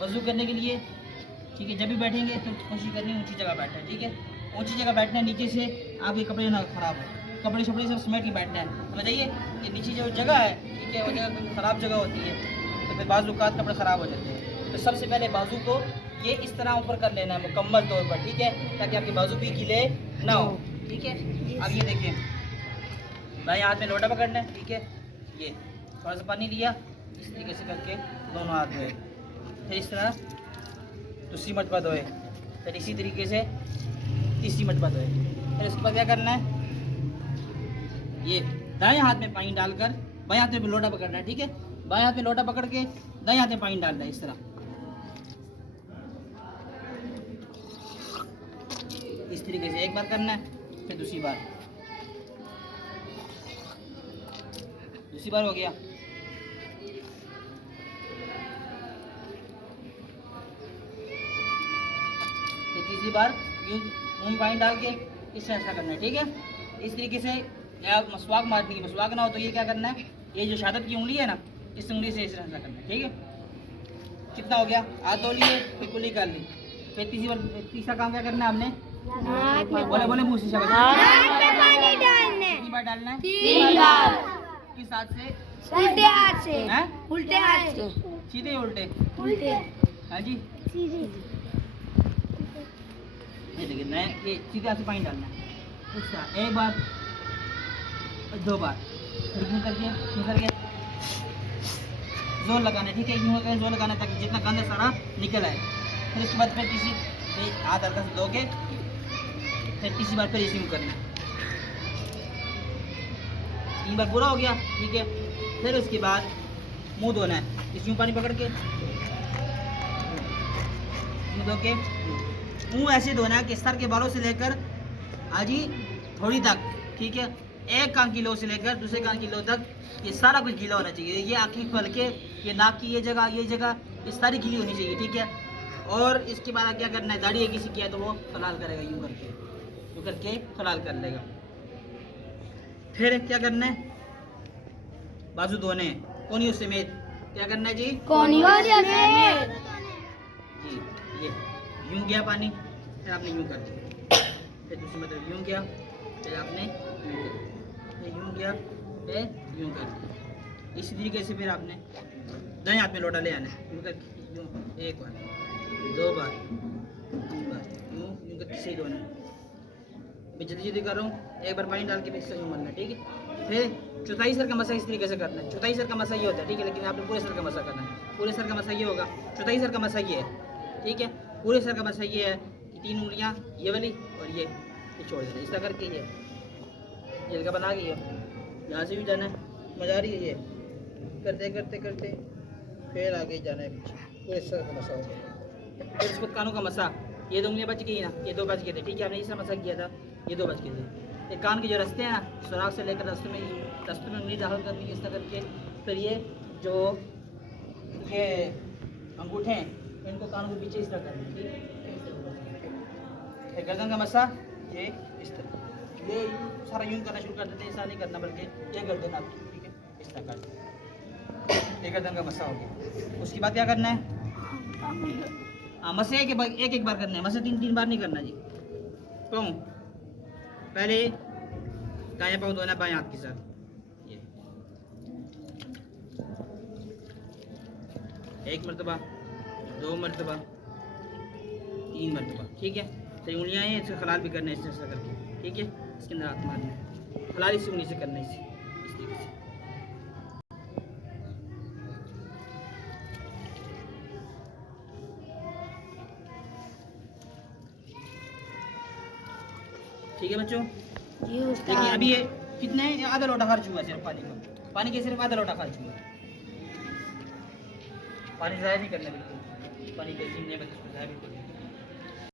वज़ू करने के लिए, ठीक है। जब भी बैठेंगे तो कोशिश करनी है ऊंची जगह बैठना है, ठीक है। ऊंची जगह बैठना है, नीचे से आपके कपड़े ना ख़राब हो, कपड़े शपड़े सब समेट के बैठना है, समझ आइए। कि नीचे जो जगह है, ठीक है, वो जगह ख़राब जगह होती है तो फिर बाज़ औक़ात कपड़े ख़राब हो जाते हैं। तो सबसे पहले बाजू को ये इस तरह ऊपर कर लेना है मुकम्मल तौर पर, ठीक है, ताकि आपके बाजू भी गीले ना हो, ठीक है। अब ये देखिए, भाई हाथ में लोटा पकड़ना है, ठीक है। ये थोड़ा सा पानी लिया, इस तरीके से करके दोनों हाथ धोए, फिर इस तरह दूसरी मरतबा धोए, फिर इसी तरीके से तीसरी मरतबा धोए। फिर उसके बाद क्या करना है, ये दाएं हाथ में पानी डालकर बाएं हाथ में लोटा पकड़ना है, ठीक है। बाएं हाथ में लोटा पकड़ के दाएं हाथ में पानी डालना है, इस तरह, इस तरीके से एक बार करना है, फिर दूसरी बार हो गया। फिर तीसरी बार यूँ मुँह में पानी डाल के इस तरह ऐसा करना है, ठीक है। इस तरीके से आप मसवाक मारने की, मसवाक ना हो तो ये क्या करना है, ये जो शहादत की उंगली है ना, इस उंगली से इस तरह ऐसा करना है, ठीक है। कितना हो गया, हाथ धो लिए, फिर कुल्ली कर ली। फिर तीसरा काम क्या करना है आपने, बोले मुँह से कितनी बार डालना है, 3 बार। किस हाथ से, उल्टे हाथ से, उल्टे हाथ से, सीधे उल्टे, उल्टे, हाँ जी। ये देखिए, नए ये सीधे हाथ से पानी डालना है, इस तरह एक बार, 2 बार, फिर यूँ करके जोर लगाना है, ठीक है। यूँ करके जोर लगाना है ताकि जितना गंदा सारा निकल आए। फिर उसके बाद फिर हाथ हल्का से धो के फिर तीसरी बार फिर इसी में करना है। 3 बार पूरा हो गया, ठीक है। फिर उसके बाद मुंह धोना है, इस यूँ पानी पकड़ के मुँह धो के, मुँह ऐसे धोना है कि सर के बालों से लेकर आजी थोड़ी तक, ठीक है। एक कान की लो से लेकर दूसरे कान की लो तक ये सारा कुछ गीला होना चाहिए। ये आँखें खोल के, ये नाक की ये जगह ये सारी गीली होनी चाहिए, ठीक है। और इसके बाद क्या करना है, दाढ़ी किसी किया तो वो खलाल करेगा, यूँ करके खलाल कर लेगा। फिर क्या करना है, बाजू धोने हैं कोनियों समेत। क्या करना है जी, कोनियों समेत जी। ये यूँ गया पानी, फिर आपने यूँ कर दिया, फिर दूसरी मतलब यूँ गया, फिर आपने यूँ कर दिया, फिर यूँ गया, फिर यूँ कर दिया। इसी तरीके से फिर आपने दाएं हाथ में लोटा ले आना है, यूँ करके, यूँ 1 बार, 2 बार, 3 बार, यूँ करके सही धोना है। मैं जल्दी कर रहा हूँ, एक बार पानी डाल के फिर यूँ मलना है, ठीक है। फिर चौथाई सर का मसा इस तरीके से करना है। चौथाई सर का मसा ये होता है, ठीक है, लेकिन आपने पूरे सर का मसा करना है। पूरे सर का मसा ये होगा, चौथाई सर का मसा ये है, ठीक है। पूरे सर का मसा ये है कि 3 उंगलियाँ ये वाली और ये छोड़ देना, इस तरह करके ये हल्का बना के यहाँ से भी जाना है, मजा आ रही है। ये करते फिर आगे जाना है पीछे, पूरे सर का मसा हो गया। फिर इसको कानों का मसा, ये 2 उंगलियाँ बच गई ना, ये 2 बच गए थे, ठीक है। हमने इस तरह मसा किया था, ये 2 बच गए थे। ये कान के जो रास्ते हैं ना, सुराख से लेकर रास्ते में उंगली दाखिल करनी है, इस तरह करके। फिर ये जो ये अंगूठे हैं, इनको कानों के पीछे इस तरह करना है, ठीक है। गर्दन का मसा ये इस तरह, ये सारा यूं करना शुरू कर देते हैं, ऐसा नहीं करना, बल्कि ये गर्दन आपकी, ठीक है, इस तरह कर, ये गर्दन का मसा हो गया। उसके बाद क्या करना है, हाँ, मसे एक बार करना है, मसे 3 बार नहीं करना जी। पाँव पहले दायां पाँव धोना बाएं हाथ के साथ, ये 1 मरतबा, 2 मरतबा, 3 मरतबा, ठीक है। तो उंगलियाँ हैं, इसका खलाल भी करना है, इस तरह करके, ठीक है। इसके अंदर हाथ मारना है, खलाल इस उंगली से करना है, इस तरीके से। ठीक है बच्चों, देखिए अभी ये कितने, आधा लोटा खर्च हुआ सिर्फ पानी का, पानी के सिर्फ आधा लोटा खर्च हुआ। पानी ज़ाया नहीं करना बिल्कुल, पानी के ज़ाया बिल्कुल।